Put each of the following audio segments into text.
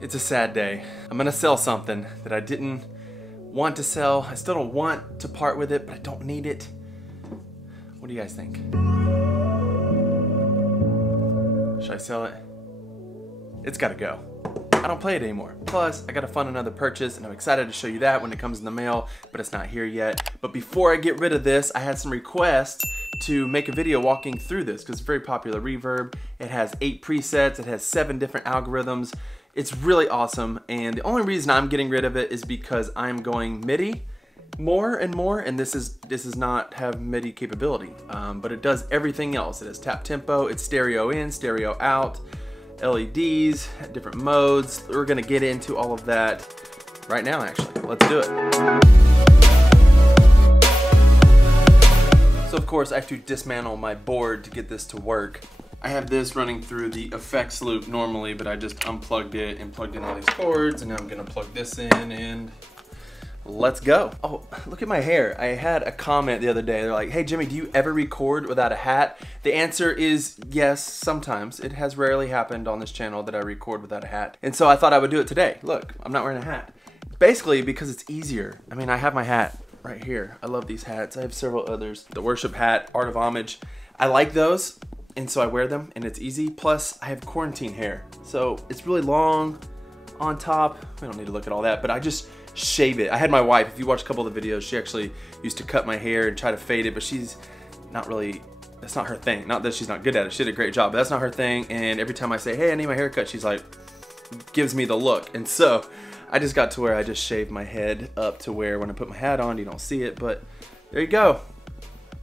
It's a sad day. I'm gonna sell something that I didn't want to sell. I still don't want to part with it, but I don't need it. What do you guys think? Should I sell it? It's gotta go. I don't play it anymore. Plus, I gotta fund another purchase, and I'm excited to show you that when it comes in the mail, but it's not here yet. But before I get rid of this, I had some requests to make a video walking through this, because it's a very popular reverb. It has 8 presets, it has 7 different algorithms. It's really awesome, and the only reason I'm getting rid of it is because I'm going MIDI more and more, and this does not have MIDI capability, but it does everything else. It has tap tempo, it's stereo in, stereo out, LEDs, different modes. We're gonna get into all of that right now, actually. Let's do it. So of course I have to dismantle my board to get this to work. I have this running through the effects loop normally, but I just unplugged it and plugged in all these cords, and now I'm gonna plug this in and let's go. Oh, look at my hair. I had a comment the other day. They're like, hey Jimmy, do you ever record without a hat? The answer is yes, sometimes. It has rarely happened on this channel that I record without a hat. And so I thought I would do it today. Look, I'm not wearing a hat. Basically because it's easier. I mean, I have my hat right here. I love these hats. I have several others. The worship hat, Art of Homage. I like those, and so I wear them, and it's easy. Plus, I have quarantine hair. So it's really long on top. We don't need to look at all that, but I just shave it. I had my wife, if you watch a couple of the videos, she actually used to cut my hair and try to fade it, but she's not really, that's not her thing. Not that she's not good at it, she did a great job, but that's not her thing. And every time I say, hey, I need my haircut, she's like, gives me the look. And so I just got to where I just shave my head up to where when I put my hat on, you don't see it, but there you go.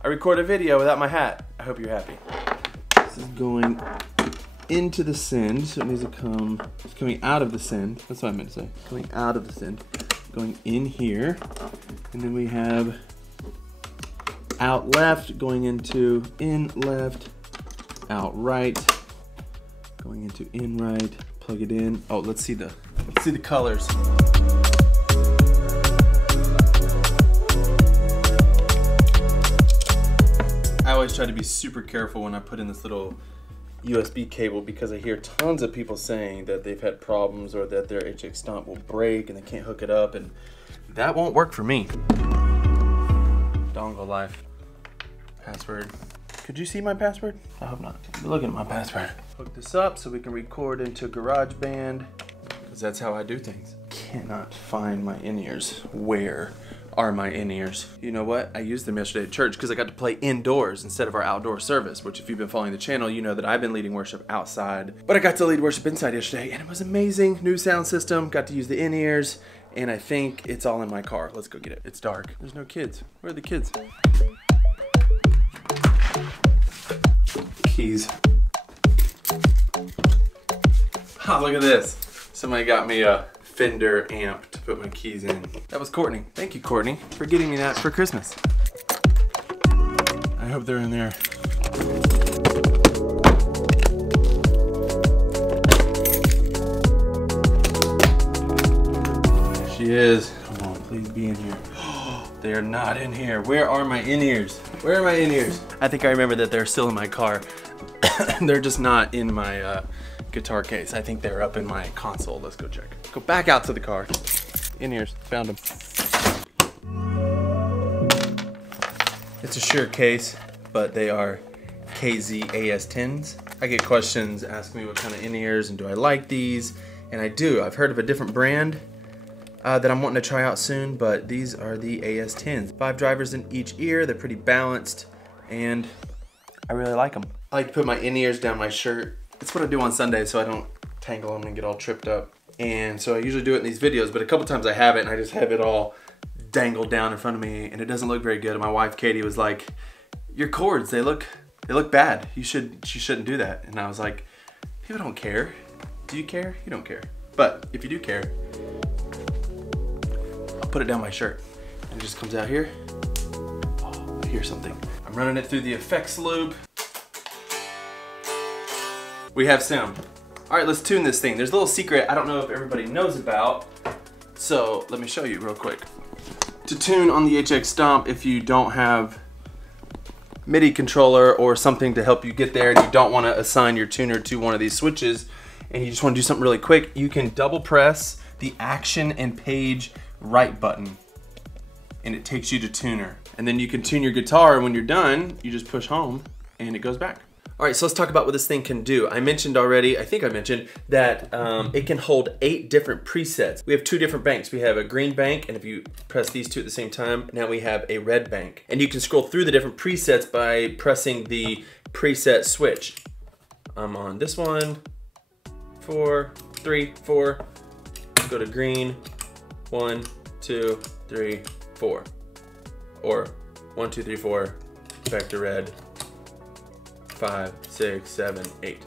I recorded a video without my hat. I hope you're happy. This is going into the send, so it needs to come, it's coming out of the send. That's what I meant to say, coming out of the send. Going in here, and then we have out left, going into in left, out right, going into in right, plug it in. Oh, let's see the colors. I always try to be super careful when I put in this little USB cable, because I hear tons of people saying that they've had problems or that their HX Stomp will break and they can't hook it up, and that won't work for me. Dongle life. Password. Could you see my password? I hope not. You're looking at my password. Hook this up so we can record into GarageBand, because that's how I do things. Cannot find my in-ears. Where are my in-ears? You know what? I used them yesterday at church because I got to play indoors instead of our outdoor service, which if you've been following the channel, you know that I've been leading worship outside. But I got to lead worship inside yesterday, and it was amazing. New sound system, got to use the in-ears, and I think it's all in my car. Let's go get it. It's dark. There's no kids. Where are the kids? Keys. Oh, look at this. Somebody got me a Fender amp to put my keys in. That was Courtney. Thank you, Courtney, for getting me that for Christmas. I hope they're in there. She is. Come on, please be in here. They are not in here. Where are my in-ears? Where are my in-ears? I think I remember that they're still in my car. They're just not in my guitar case. I think they're up in my console. Let's go check. Go back out to the car. In-ears, found them. It's a Shure case, but they are KZ AS10s. I get questions asking me what kind of in-ears and do I like these, and I do. I've heard of a different brand that I'm wanting to try out soon, but these are the AS10s. 5 drivers in each ear. They're pretty balanced, and I really like them. I like to put my in-ears down my shirt. It's what I do on Sunday so I don't tangle them and get all tripped up. And so I usually do it in these videos, but a couple times I have it and I just have it all dangled down in front of me and it doesn't look very good. And my wife Katie was like, your cords, they look bad. You shouldn't do that. And I was like, people don't care. Do you care? You don't care. But if you do care, I'll put it down my shirt. And it just comes out here. Oh, I hear something. I'm running it through the effects loop. We have sound. All right, let's tune this thing. There's a little secret I don't know if everybody knows about, so let me show you real quick. To tune on the HX Stomp, if you don't have MIDI controller or something to help you get there and you don't want to assign your tuner to one of these switches and you just want to do something really quick, you can double press the action and page right button and it takes you to tuner. And then you can tune your guitar, and when you're done, you just push home and it goes back. All right, so let's talk about what this thing can do. I mentioned already, I think I mentioned, that it can hold 8 different presets. We have 2 different banks. We have a green bank, and if you press these 2 at the same time, now we have a red bank. And you can scroll through the different presets by pressing the preset switch. I'm on this one, 4, 3, 4. Go to green, 1, 2, 3, 4. Or 1, 2, 3, 4, back to red. 5, 6, 7, 8.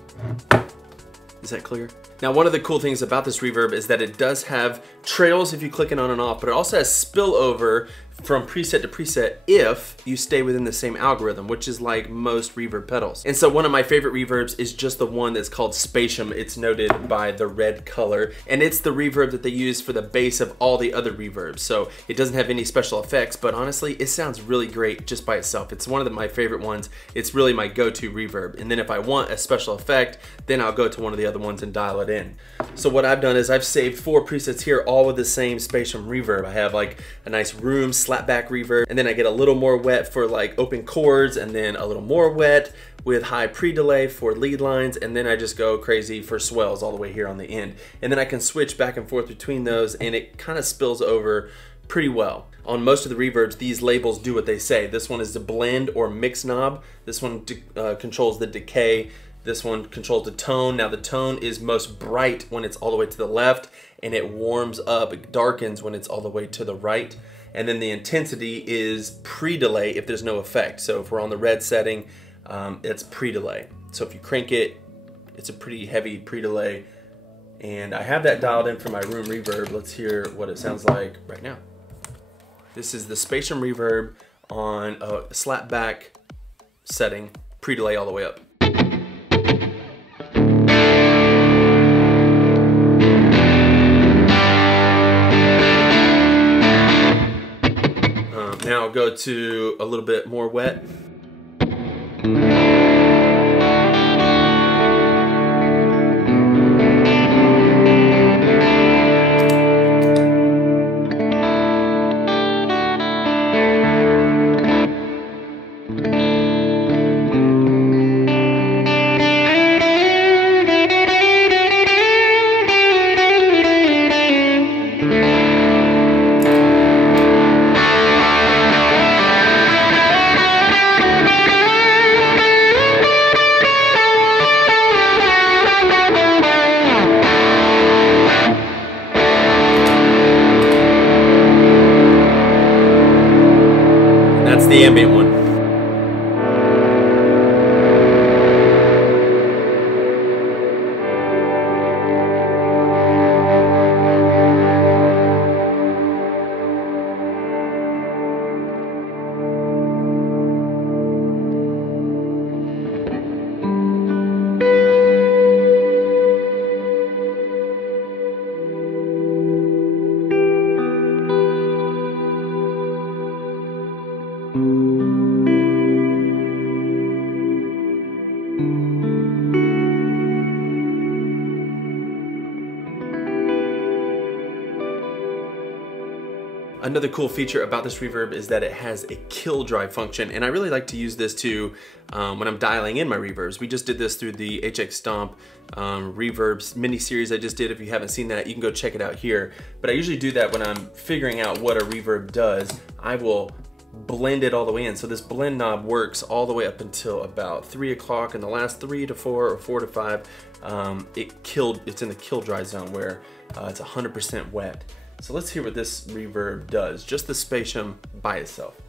Is that clear? Now, one of the cool things about this reverb is that it does have trails if you click it on and off, but it also has spillover from preset to preset if you stay within the same algorithm, which is like most reverb pedals. And so one of my favorite reverbs is just the one that's called Spatium. It's noted by the red color, and it's the reverb that they use for the base of all the other reverbs. So it doesn't have any special effects, but honestly, it sounds really great just by itself. It's one of my favorite ones. It's really my go-to reverb. And then if I want a special effect, then I'll go to one of the other ones and dial it in. So what I've done is I've saved 4 presets here, all with the same Spatium reverb. I have like a nice room slapback reverb, and then I get a little more wet for like open chords, and then a little more wet with high pre-delay for lead lines, and then I just go crazy for swells all the way here on the end. And then I can switch back and forth between those, and it kind of spills over pretty well. On most of the reverbs, these labels do what they say. This one is the blend or mix knob. This one controls the decay. This one controls the tone. Now the tone is most bright when it's all the way to the left, and it warms up, it darkens when it's all the way to the right. And then the intensity is pre-delay if there's no effect. So if we're on the red setting, it's pre-delay. So if you crank it, it's a pretty heavy pre-delay. And I have that dialed in for my room reverb. Let's hear what it sounds like right now. This is the Spatium reverb on a slapback setting, pre-delay all the way up. Now I'll go to a little bit more wet. That's the ambient one. Another cool feature about this reverb is that it has a kill drive function, and I really like to use this too when I'm dialing in my reverbs. We just did this through the HX Stomp reverbs mini series I just did. If you haven't seen that, you can go check it out here. But I usually do that when I'm figuring out what a reverb does. I will blend it all the way in. So this blend knob works all the way up until about 3 o'clock, and the last 3 to 4 or 4 to 5, it's in the kill dry zone where it's 100% wet. So let's hear what this reverb does, just the Spatium by itself.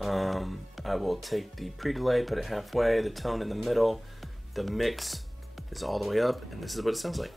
I will take the pre-delay, put it halfway, the tone in the middle, the mix is all the way up, and this is what it sounds like.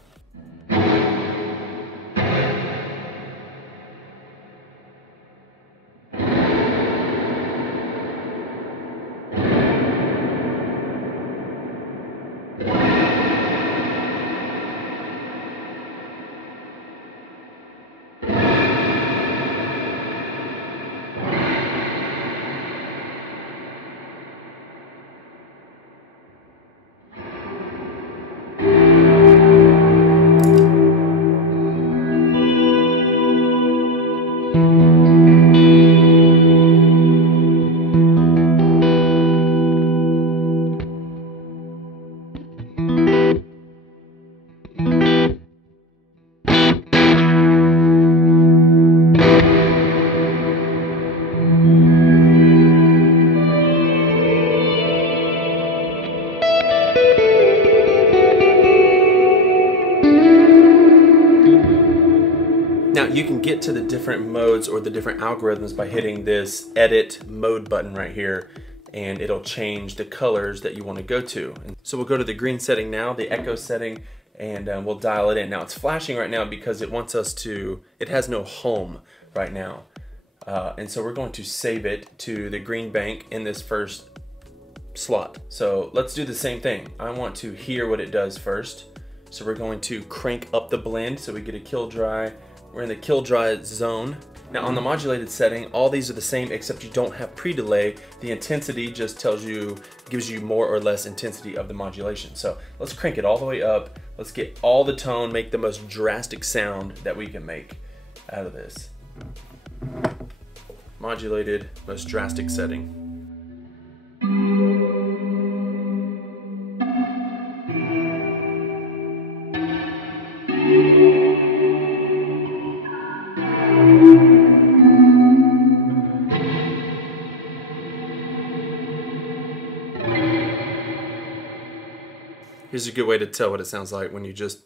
Now you can get to the different modes or the different algorithms by hitting this edit mode button right here, and it'll change the colors that you want to go to. And so we'll go to the green setting now, the echo setting, and we'll dial it in. Now it's flashing right now because it wants us to, it has no home right now. And so we're going to save it to the green bank in this first slot. So let's do the same thing. I want to hear what it does first. So we're going to crank up the blend so we get a kill dry. We're in the kill dry zone. Now on the modulated setting, all these are the same except you don't have pre-delay. The intensity just tells you, gives you more or less intensity of the modulation. So let's crank it all the way up. Let's get all the tone, make the most drastic sound that we can make out of this. Modulated, most drastic setting. Here's a good way to tell what it sounds like when you just...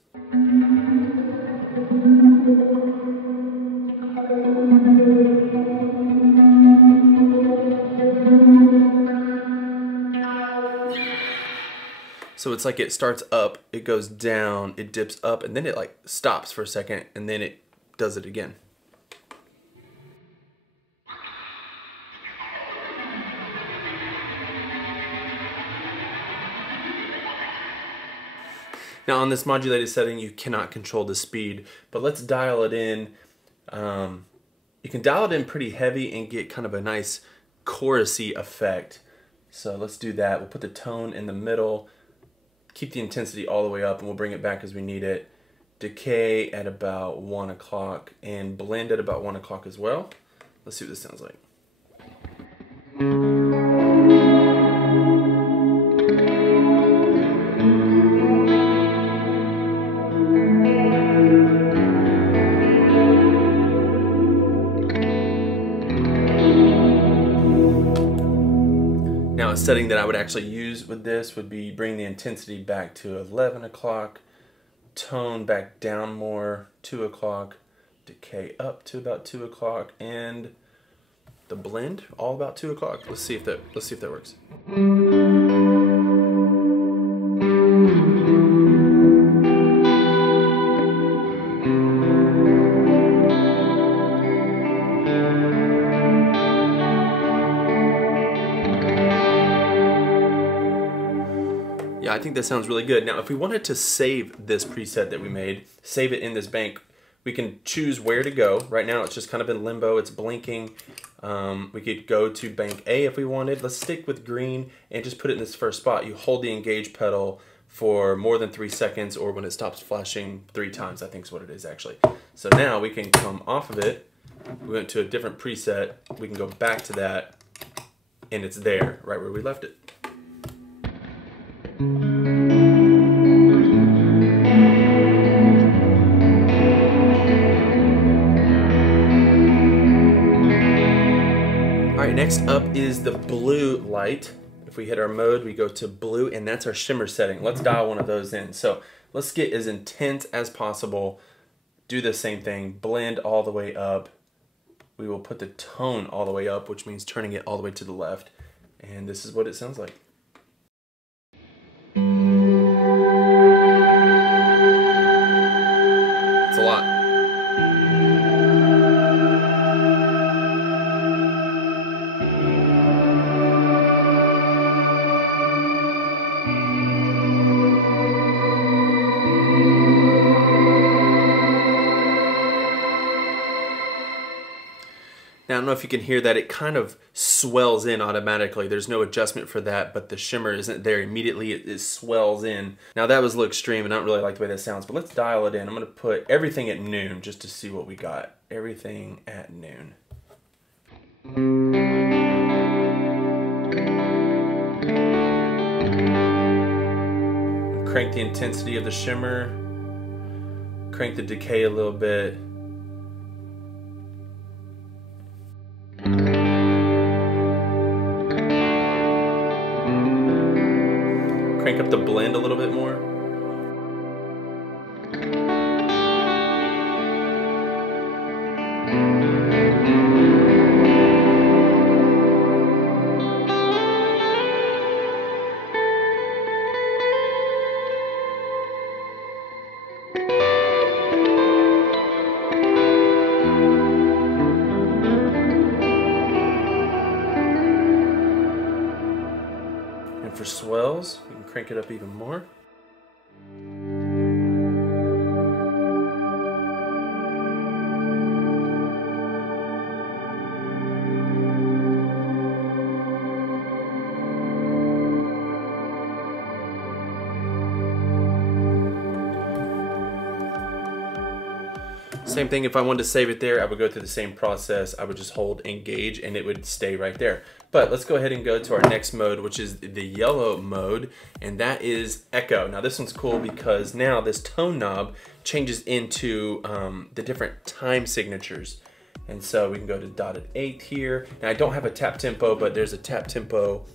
So it's like it starts up, it goes down, it dips up, and then it like stops for a second, and then it does it again. Now on this modulated setting, you cannot control the speed, but let's dial it in. You can dial it in pretty heavy and get kind of a nice chorusy effect. So let's do that. We'll put the tone in the middle, keep the intensity all the way up, and we'll bring it back as we need it. Decay at about 1 o'clock and blend at about 1 o'clock as well. Let's see what this sounds like. Now a setting that I would actually use with this would be bring the intensity back to 11 o'clock, tone back down more, 2 o'clock, decay up to about 2 o'clock, and the blend all about 2 o'clock. Let's see if that works. Yeah, I think that sounds really good. Now, if we wanted to save this preset that we made, save it in this bank, we can choose where to go. Right now, it's just kind of in limbo. It's blinking. We could go to bank A if we wanted. Let's stick with green and just put it in this first spot. You hold the engage pedal for more than 3 seconds, or when it stops flashing 3 times, I think is what it is actually. So now we can come off of it. We went to a different preset. We can go back to that, and it's there, right where we left it. Alright, next up is the blue light. If we hit our mode, we go to blue, and that's our shimmer setting. Let's dial one of those in. So let's get as intense as possible. Do the same thing, blend all the way up. We will put the tone all the way up, which means turning it all the way to the left. And this is what it sounds like. It's a lot. Now, I don't know if you can hear that, it kind of swells in automatically. There's no adjustment for that, but the shimmer isn't there immediately, it swells in. Now that was a little extreme and I don't really like the way that sounds, but let's dial it in. I'm gonna put everything at noon just to see what we got. Everything at noon. Crank the intensity of the shimmer, crank the decay a little bit. Crank up the blend a little bit more. swells. We can crank it up even more. Same thing, if I wanted to save it there, I would go through the same process. I would just hold engage and it would stay right there. But let's go ahead and go to our next mode, which is the yellow mode, and that is echo. Now this one's cool because now this tone knob changes into the different time signatures. And so we can go to dotted 8 here. Now I don't have a tap tempo, but there's a tap tempo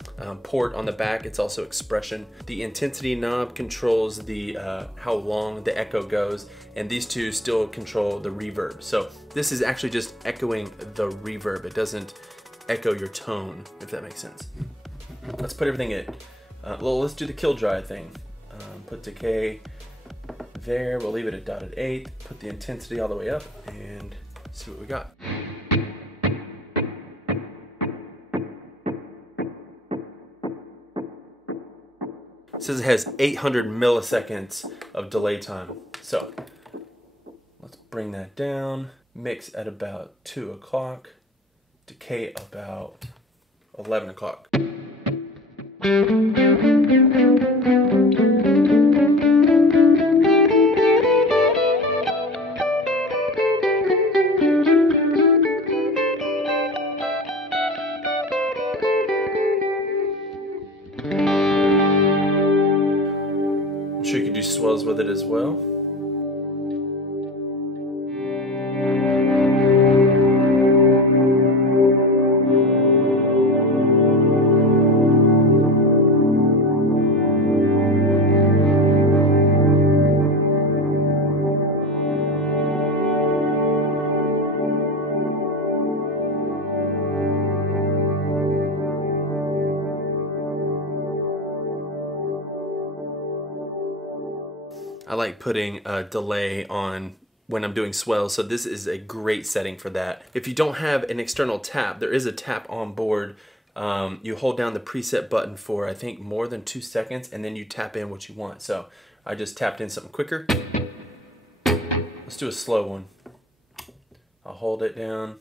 port on the back. It's also expression. The intensity knob controls the how long the echo goes, and these two still control the reverb. So this is actually just echoing the reverb. It doesn't echo your tone, if that makes sense. Let's put everything in. Well, let's do the kill dry thing. Put decay there. We'll leave it at dotted 8. Put the intensity all the way up and see what we got. It says it has 800 milliseconds of delay time. So let's bring that down. Mix at about 2 o'clock. Decay about 11 o'clock. I'm sure you can do swells with it as well. I like putting a delay on when I'm doing swells, so this is a great setting for that. If you don't have an external tap, there is a tap on board. You hold down the preset button for, I think, more than 2 seconds, and then you tap in what you want. So I just tapped in something quicker. Let's do a slow one. I'll hold it down.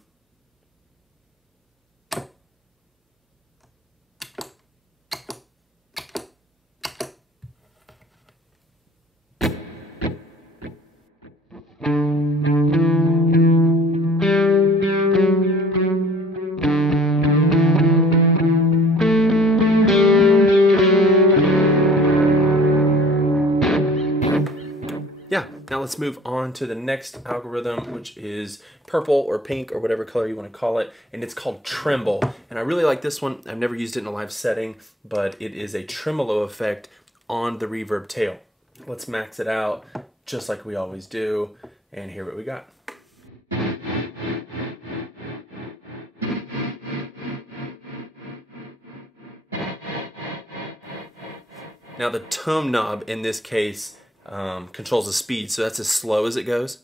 Yeah, now let's move on to the next algorithm, which is purple or pink or whatever color you want to call it, and it's called Tremble. And I really like this one. I've never used it in a live setting, but it is a tremolo effect on the reverb tail. Let's max it out just like we always do, and hear what we got. Now the tone knob in this case controls the speed, so that's as slow as it goes.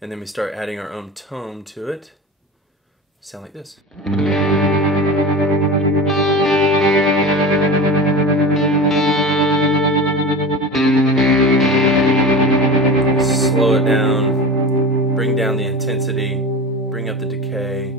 And then we start adding our own tone to it. Sound like this. Slow it down, bring down the intensity, bring up the decay.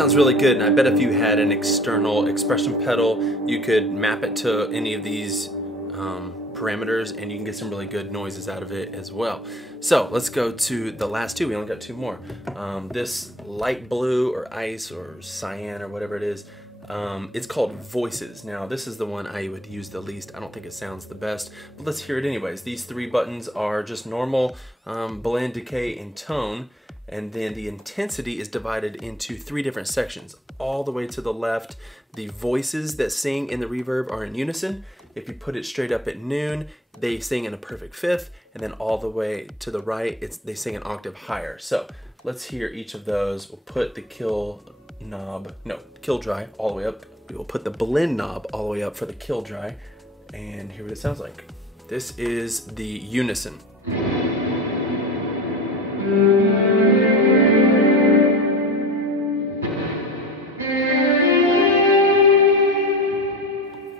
sounds really good, and I bet if you had an external expression pedal, you could map it to any of these parameters and you can get some really good noises out of it as well. So let's go to the last two. We only got two more. This light blue or ice or cyan or whatever it is, it's called Voices. Now this is the one I would use the least. I don't think it sounds the best, but let's hear it anyways. These three buttons are just normal, blend, decay, and tone. And then the intensity is divided into three different sections. All the way to the left, the voices that sing in the reverb are in unison. If you put it straight up at noon, they sing in a perfect fifth, and then all the way to the right, they sing an octave higher. So let's hear each of those. We'll put the kill dry all the way up. We will put the blend knob all the way up for the kill dry, and hear what it sounds like. This is the unison.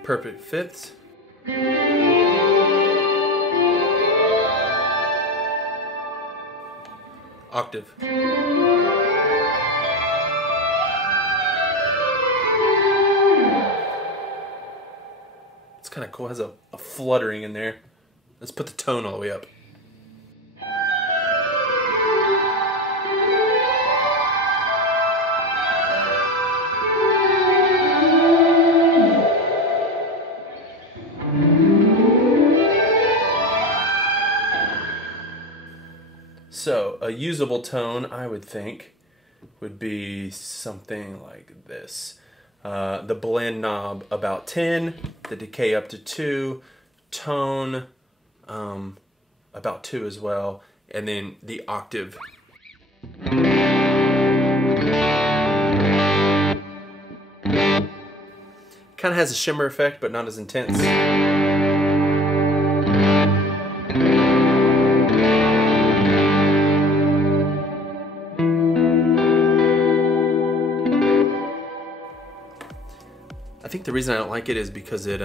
Perfect fifths. Octave. It's kind of cool, it has a fluttering in there. Let's put the tone all the way up. So a usable tone, I would think, would be something like this. The blend knob about 10, the decay up to 2, tone about 2 as well, and then the octave. Kind of has a shimmer effect, but not as intense. I think the reason I don't like it is because it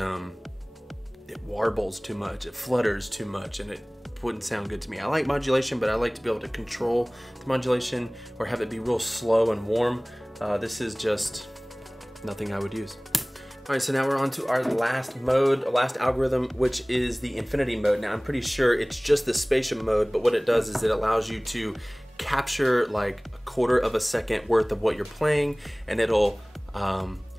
warbles too much, it flutters too much, and it wouldn't sound good to me. I like modulation, but I like to be able to control the modulation or have it be real slow and warm. This is just nothing I would use. All right, so now we're on to our last mode, last algorithm, which is the infinity mode. Now I'm pretty sure it's just the spatial mode, but what it does is it allows you to capture like 1/4 of a second worth of what you're playing, and it'll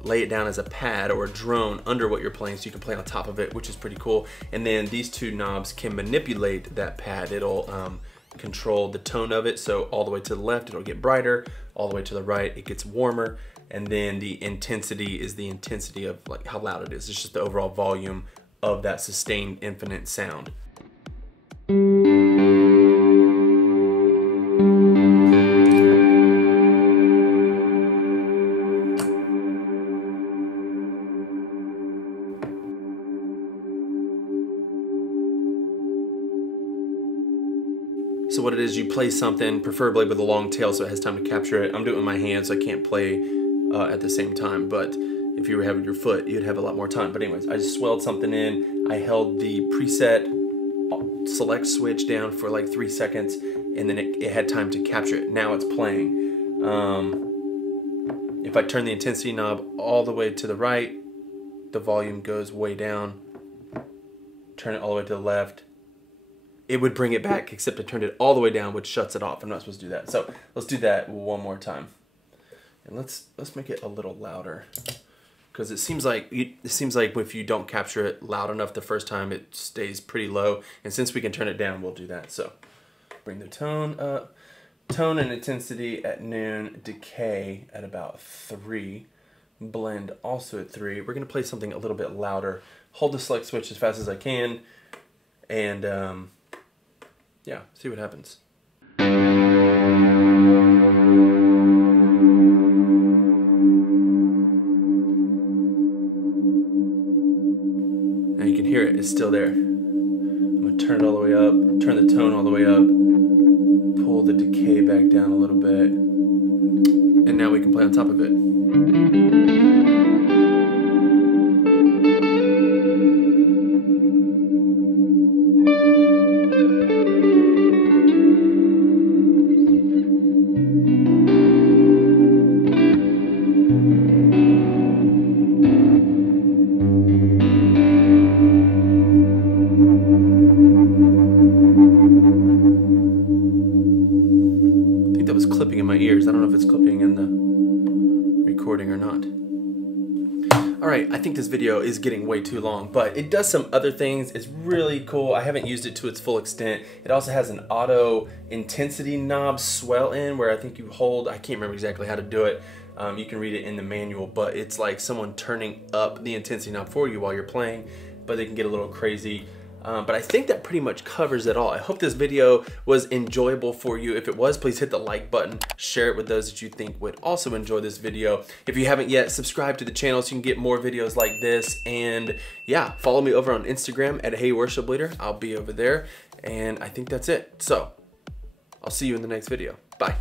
lay it down as a pad or a drone under what you're playing so you can play on top of it, which is pretty cool. And then these two knobs can manipulate that pad. It'll control the tone of it, so all the way to the left it'll get brighter, all the way to the right it gets warmer, and then the intensity is the intensity of like how loud it is. It's just the overall volume of that sustained infinite sound. So what it is, you play something, preferably with a long tail so it has time to capture it. I'm doing it with my hands, so I can't play at the same time, but if you were having your foot, you'd have a lot more time. But anyways, I just swelled something in, I held the preset select switch down for like 3 seconds, and then it had time to capture it. Now it's playing. If I turn the intensity knob all the way to the right, the volume goes way down. Turn it all the way to the left, it would bring it back, except I turned it all the way down, which shuts it off. I'm not supposed to do that. So let's do that one more time. And let's make it a little louder, because it seems like if you don't capture it loud enough the first time, it stays pretty low. And since we can turn it down, we'll do that. So bring the tone up, tone and intensity at noon, decay at about 3, blend also at 3. We're gonna play something a little bit louder. Hold the select switch as fast as I can, and yeah, see what happens. Now you can hear it, it's still there. I'm gonna turn it all the way up, turn the tone all the way up, pull the decay back down a little bit, and now we can play on top of it. clipping in my ears. I don't know if it's clipping in the recording or not. All right, I think this video is getting way too long, but it does some other things. It's really cool. I haven't used it to its full extent. It also has an auto intensity knob swell in where I think you hold, I can't remember exactly how to do it. You can read it in the manual, but it's like someone turning up the intensity knob for you while you're playing, but they can get a little crazy. But I think that pretty much covers it all. I hope this video was enjoyable for you. If it was, please hit the like button, share it with those that you think would also enjoy this video. If you haven't yet, subscribe to the channel so you can get more videos like this. And yeah, follow me over on Instagram at Hey Worship Leader. I'll be over there. And I think that's it. So I'll see you in the next video. Bye.